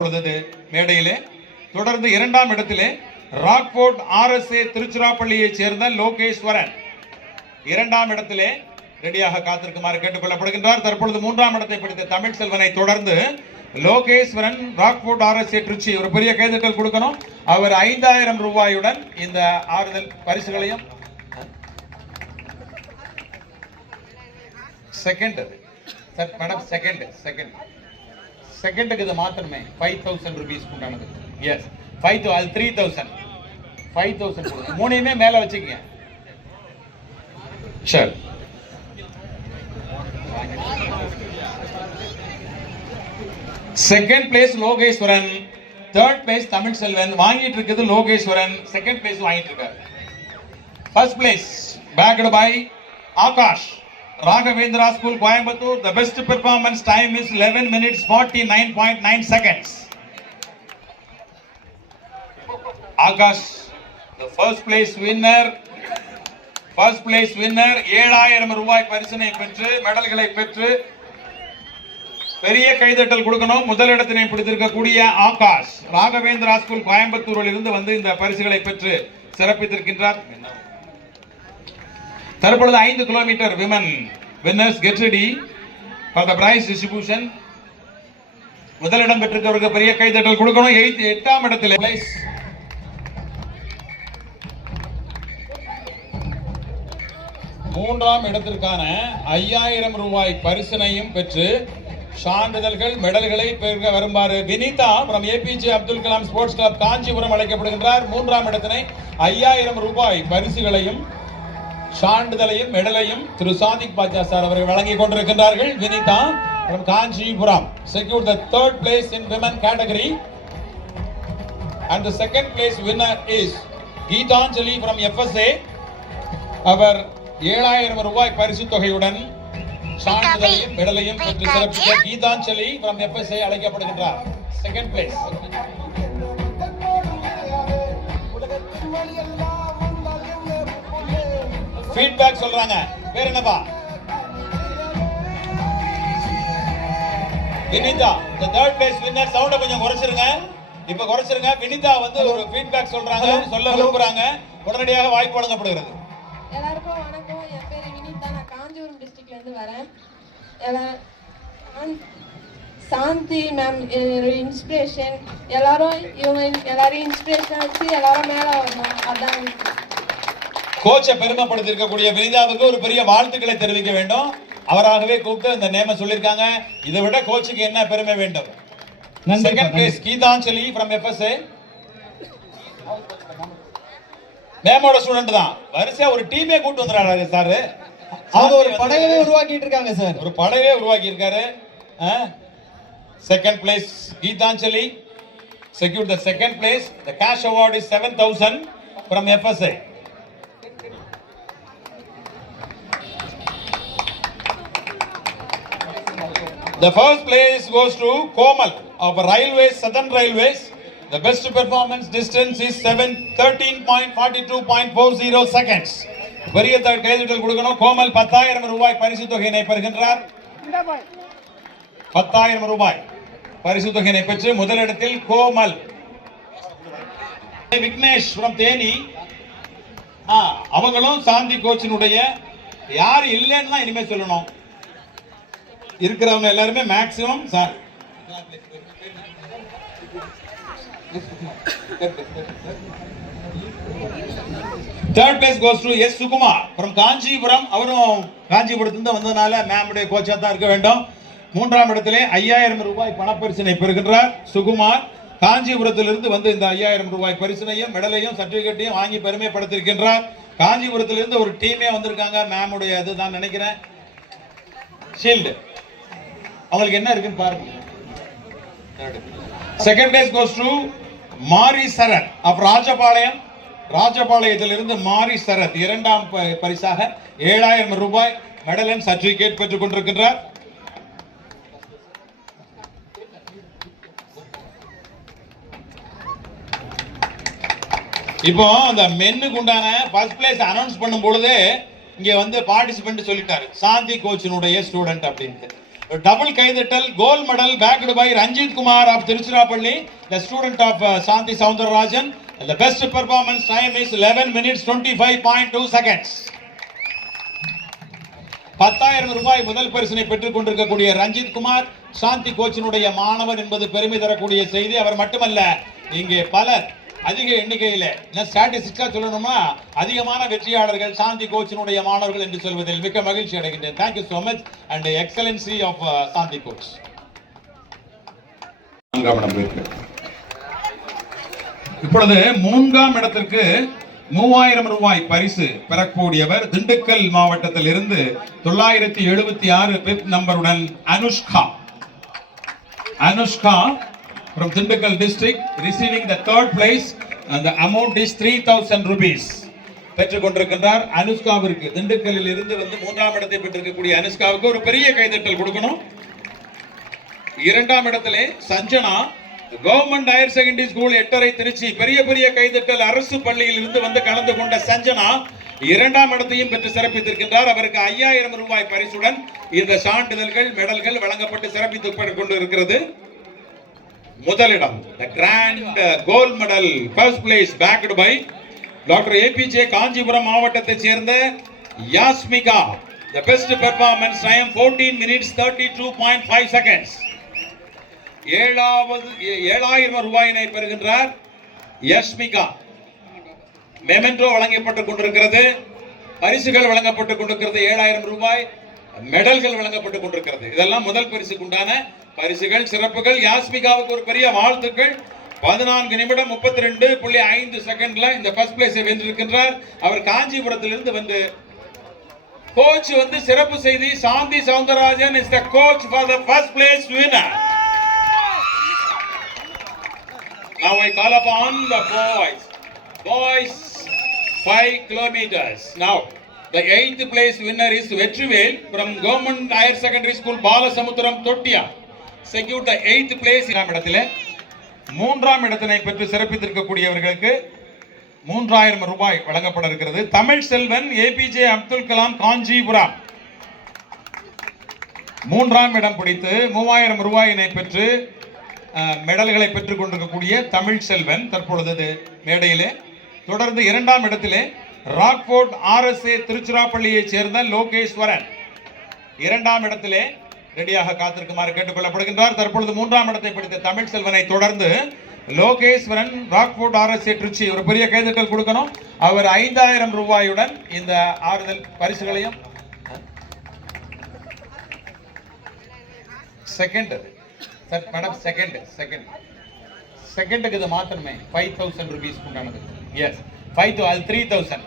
பொழுது மேடையிலே தொடர்ந்து இரண்டாம் இடத்திலே ராக்போர்ட் ஆர்எஸ்ஏ திருச்சிராப்பள்ளியைச் சேர்ந்த லோகேஸ்வரன் இரண்டாம் இடத்திலே ரெடியாக காத்திருக்குமாறு கேட்டுக்கொள்ளப்படுகின்றார். தற்பொழுது மூன்றாம் இடத்தை பிடித்த தமிழ் செல்வனை தொடர்ந்து லோகேஸ்வரன் ராக்போர்ட் ஆர்எஸ்ஏ திருச்சி ஒரு பெரிய கைதட்டல் கொடுக்கணும். அவர் ஐந்தாயிரம் ரூபாயுடன் இந்த ஆறுதல் பரிசுகளையும் செகண்ட் மேடம் செகண்ட் செகண்ட் செகண்டுக்கு இது மாத்திரமே ஃபைவ் தௌசண்ட் ருபீஸ் உண்டானது. எஸ் ஃபைவ் தௌ அது த்ரீ தௌசண்ட் ஃபைவ் தௌசண்ட் கொடுங்க மூணையுமே மேலே வச்சுக்கங்க. சரி second place Lokeshwaran. Third place Tamil Selvan. வாங்கிட்டு இருக்குது லோகேஸ்வரன். செகண்ட் பிளேஸ் வாங்கிட்டு இருக்காரு. First place bagged by Akash Raghavendra school Coimbatore. The best performance time is 11 minutes 49.9 seconds Akash the first place winner first place winner ஏழாயிரம் ரூபாய் பரிசனை பெற்று மெடல்களை பெற்று பெரிய கைதட்டல் கொடுக்கணும். முதலிடத்தினை பிடித்திருக்கக்கூடிய ஆகாஷ் ராகவேந்திரா ஸ்கூல் கோயம்புத்தூரில் இருந்து வந்து இந்த பரிசுகளை பெற்று சிறப்பித்திருக்கின்றார். தற்பொழுது ஐந்து kilometre women winners get ready for the prize distribution முதலிடம் பெற்றிருக்கவருக்கு பெரிய கைதட்டல் கொடுக்கணும். எயித் எட்டாம் இடத்தில். பிரைஸ் மூன்றாம் இடத்திற்கான ஐயாயிரம் ரூபாய் பரிசனையும் பெற்று சான்றிதழ்கள் மெடல்களை பெருக வருமாறு Vinitha from APJ Abdul Kalam sports club Kanchipuram அழைக்கப்படுகின்றார். மூன்றாம் இடத்தினை ஐயாயிரம் ரூபாய் பரிசுகளையும் சான்றிதழையும் மெடலையும் திரு சாதிக் பாட்சா சார் அவர்கள் வழங்கிக் கொண்டிருக்கின்றார்கள். Vinitha from Kanchipuram. Secured the third place in women category and the second place winner is Geethanjali from FSA அவர் ஏழாயிரம் ரூபாய் பரிசு தொகையுடன் சான்றிதழையும் மெடலையும் பெற்று சிறப்பித்த கீதாஞ்சலி from எஃப்எஸ்ஏ அழைக்கப்படுகின்றார். செகண்ட் பிளேஸ் ஃபீட்பேக் சொல்றாங்க. பேர் என்னப்பா? Vinitha. the third place winner சவுண்ட கொஞ்சம் குறைச்சிருங்க. இப்ப குறைச்சிருங்க. வினிதா வந்து ஒரு ஃபீட்பேக் சொல்றாங்க. சொல்ல விரும்புறாங்க. உடனடியாக வாய்ப்பு வழங்கப்படுகிறது. எல்லாருக்கும் வணக்கம். என் பேர் வினிதா. நான் காஞ்சிபுரம் டிஸ்ட்ரிக்ட்ல இருந்து வரேன். சாந்தி மேம் இன்ஸ்பிரேஷன் எல்லாரும் இவங்க எல்லாரையும் இன்ஸ்பிரேஷன் வச்சு எல்லாரும் மேல வரணும். அதான் கோச்சை பெருமைப்படுத்தி இருக்கக்கூடிய வினிதாவுக்கு ஒரு பெரிய வாழ்த்துக்களை தெரிவிக்க வேண்டும். அவராகவே கூப்பிட்டு இந்த நேம சொல்லியிருக்காங்க. இதை விட கோச்சுக்கு என்ன பெருமை வேண்டும்? Second place Geethanjali from FSA மேமோட student தான். வரிசையா ஒரு டீமே கூட்டு வந்துடுறாரு சார். அவங்க ஒரு படையவே உருவாக்கிட்டு இருக்காங்க சார். ஒரு படையே உருவாக்கி இருக்காரு second place Geethanjali secure the second place the cash award is seven thousand from FSI The first place goes to Komal of Railways, Southern Railways. The best performance distance is 7 13.42.40 seconds. பெரிய த- கைதட்டல் கொடுக்கணும். கோமல் பத்தாயிரம் ரூபாய் பரிசு தொகையினை பெறுகின்றார். பத்தாயிரம் ரூபாய் பரிசு தொகையினை பெற்று முதலிடத்தில் கோமல். விக்னேஷ் from தேனி. அவங்களும் சாந்தி கோச்சினுடைய யார் இல்லைன்னு இனிமே சொல்லணும். இருக்கிறவங்க எல்லாருமே maximum sir third place goes to S Sukumar from Kanchipuram அவரும் காஞ்சிபுரத்திலிருந்து வந்ததுனால மேமுடைய கோச்சா தான் இருக்க வேண்டும். மூன்றாம் இடத்திலே ஐயாயிரம் ரூபாய் பணப்பரிசனை பெறுகின்றார் சுகுமார். காஞ்சிபுரத்திலிருந்து வந்து இந்த ஐயாயிரம் ரூபாய் பரிசனையும் மெடலையும் சர்டிபிகேட்டையும் வாங்கி பெருமைப்படுத்திருக்கின்றார் காஞ்சிபுரத்திலிருந்து ஒரு டீமே வந்திருக்காங்க மேமுடைய இதுதான் நினைக்கிறேன். ஷீல்டு அவங்களுக்கு என்ன இருக்குன்னு பாருங்க. செகண்ட் பிளேஸ் கோஸ் டு மாரி சரத். ஆஃப் ராஜபாளையம் ராஜபாளையத்திலிருந்து மாரி சரத் இரண்டாம் ப- பரிசாக ஏழாயிரம் ரூபாய் மெடல் அண்ட் சர்டிபிகேட் பெற்றுக் கொண்டிருக்கின்றார். இப்போ அந்த மென்னுக்கு உண்டான ஃபர்ஸ்ட் பிளேஸ் அனௌன்ஸ் பண்ணும் பொழுது இங்க வந்து பார்ட்டிசிபென்ட் சொல்லிட்டாரு. சாந்தி கோச்சினுடைய ஸ்டூடெண்ட் அப்படின்ட்டு. Double கைதட்டல் gold medal bagged by Ranjith Kumar of Tiruchirappalli the student of uh, Shanthi Soundararajan the best performance time is 11 minutes 25.2 seconds. பத்தாயிரம் ரூபாய் முதல் பரிசினை பெற்றுக் கொண்டிருக்கக்கூடிய ரஞ்சித் குமார் சாந்தி கோச்சினுடைய மாணவன் என்பது பெருமை தரக்கூடிய செய்தி. அவர் மட்டுமல்ல இங்கே பலர் அதிக எண்ணிக்கையில. ஸ்டாட்டிஸ்டிக்ஸா சொல்லணுமா? அதிகமான வெற்றியாளர்கள் சாந்தி கோச்சினுடைய மாணவர்கள் என்று சொல்வதில் மிக்க மகிழ்ச்சி அடைகின்றேன். Thank you so much and excellency of Shanthi coach. இப்பொழுது மூன்றாம் இடத்திற்கு மூவாயிரம் ரூபாய் பரிசு பெறக்கூடியவர் திண்டுக்கல் மாவட்டத்தில் இருந்து தொள்ளாயிரத்தி எழுபத்தி ஆறு பிப் நம்பருடன் Anushka. Anushka from Dindigul district receiving the third place and the amount is 3000 rupees. பெற்றுக் கொண்டிருக்கின்றார் அனுஷ்காவிற்கு. திண்டுக்கல்லில் இருந்து வந்து மூன்றாம் இடத்தை பெற்றிருக்கக்கூடிய அனுஷ்காவுக்கு ஒரு பெரிய கைதட்டல் கொடுக்கணும். இரண்டாம் இடத்திலே Sanjana government higher secondary school எட்டரை திருச்சி பெரிய பெரிய கைதட்டல் அரசு பள்ளியில் இருந்து வந்து கலந்து கொண்ட சஞ்சனா இரண்டாம் இடத்தையும் பெற்று சிறப்பித்திருக்கின்றார். அவருக்கு ஐயாயிரம் ரூபாய் பரிசுடன் இந்த சான்றிதழ்கள் மெடல்கள் வழங்கப்பட்டு சிறப்பித்து கொண்டு இருக்கிறது முதலிடம் grand grand gold medal first place bagged by doctor APJ Kanchipuram மாவட்டத்தைச் சேர்ந்த Yasmika the best performance time 14 minutes 32.5 seconds. ஏழாவது ஏ- ஏழாயிரம் ரூபாயினை பெறுகின்றார் யஷ்மிகா மெமெண்டோ வழங்கப்பட்டுக் கொண்டிருக்கிறது. பரிசுகள் வழங்கப்பட்டுக் கொண்டிருக்கிறது ஏழாயிரம் ரூபாய். மெடல்கள் வழங்கப்பட்டுக் கொண்டிருக்கிறது. இதெல்லாம் முதல் பரிசுக்கு உண்டான பரிசுகள் சிறப்புகள் யாஸ்மிகாவுக்கு ஒரு பெரிய வாழ்த்துக்கள் பதினான்கு நிமிடம் முப்பத்தி ரெண்டு புள்ளி ஐந்து செகண்ட்ல இந்த ஃபர்ஸ்ட் பிளேஸை வென்றிருக்கின்றார் அவர் காஞ்சிபுரத்திலிருந்து வந்து கோச் வந்து சிறப்பு செய்தி Shanthi Soundararajan is the coach for the first place winner Now I call upon the boys. Boys, five kilometers. Now, the eighth place winner is Vetrivel from Government Higher Secondary School, Balasamuttaram, Tottia. Secured eighth place place இடத்திலே. மூன்றாம் இடத்தினை பெற்று சிறப்பித்திருக்கக்கூடியவர்களுக்கு மூன்றாயிரம் ரூபாய் வழங்கப்பட இருக்கிறது. Tamil Selvan APJ Abdul Kalam Kanchipuram. மூன்றாம் இடம் பிடித்து மூவாயிரம் ரூபாயினை பெற்று மெடல்களை பெற்றுக் கொண்டிருக்கக்கூடிய தமிழ் செல்வன் தற்பொழுது மேடையிலே. தொடர்ந்து இரண்டாம் இடத்திலே ராக்போர்ட் ஆர்எஸ்ஏ திருச்சிராப்பள்ளியைச் சேர்ந்த லோகேஸ்வரன். இரண்டாம் இடத்திலே ரெடியாக காத்திருக்குமாறு கேட்டுக்கொள்ளப்படுகின்றார். தற்பொழுது மூன்றாம் இடத்தை பிடித்த தமிழ் செல்வனை தொடர்ந்து லோகேஸ்வரன் ராக்போர்ட் ஆர்எஸ்ஏ திருச்சி ஒரு பெரிய கைதட்டல் கொடுக்கணும். அவர் ஐந்தாயிரம் ரூபாயுடன் இந்த ஆறுதல் பரிசுகளையும் செகண்ட் அது சார் மேடம் செகண்ட் செகண்ட் செகண்டுக்கு இது மாத்திரமே. ஃபைவ் தௌசண்ட் ருபீஸ் உண்டானது. எஸ் ஃபைவ் தௌ அது த்ரீ தௌசண்ட்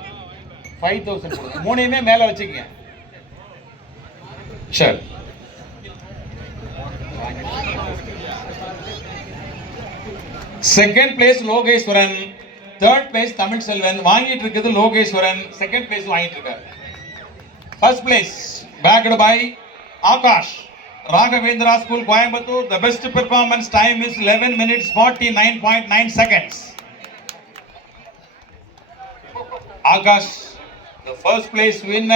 ஃபைவ் தௌசண்ட் கொடுங்க. மூணையுமே மேலே வச்சுக்கோங்க. சரி second place Lokeshwaran third place Tamil Selvan வாங்கிட்டு இருக்குது லோகேஸ்வரன் செகண்ட் பிளேஸ் வாங்கிட்டு இருக்காரு first place bagged by Akash Raghavendra school Coimbatore the best performance time is 11 minutes 49.9 seconds Akash the first place winner